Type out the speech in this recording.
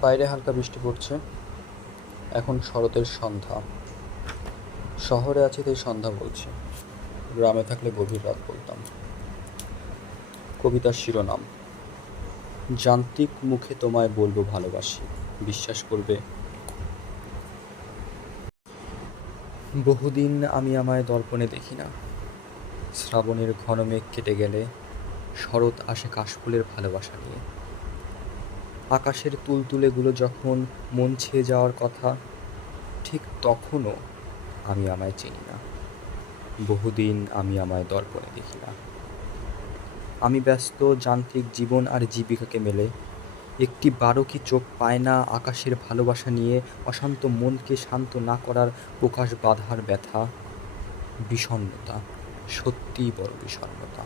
বাইরে হালকা বৃষ্টি পড়ছে। এখন শরতের সন্ধ্যা। শহরে আছি তাই সন্ধ্যা বলছি, গ্রামে থাকলে গভীর রাত বলতাম। কবিতার শিরোনাম: যান্ত্রিক মুখে তোমায় বলবো ভালোবাসি, বিশ্বাস করবে? বহুদিন আমি আমায় দর্পণে দেখি না। শ্রাবণের ঘন মেঘ কেটে গেলে শরৎ আসে কাশফুলের ভালোবাসা নিয়ে। আকাশের তুলতুলেগুলো যখন মন ছেয়ে যাওয়ার কথা, ঠিক তখনও আমি আমায় চিনি না। বহুদিন আমি আমায় দর্পণে দেখি না। আমি ব্যস্ত যান্ত্রিক জীবন আর জীবিকাকে মেলে। একটি বারো কি চোখ পায় না আকাশের ভালোবাসা নিয়ে অশান্ত মনকে শান্ত না করার প্রকাশ বাধার ব্যথা। বিষণ্ণতা, সত্যিই বড় বিষণ্ণতা।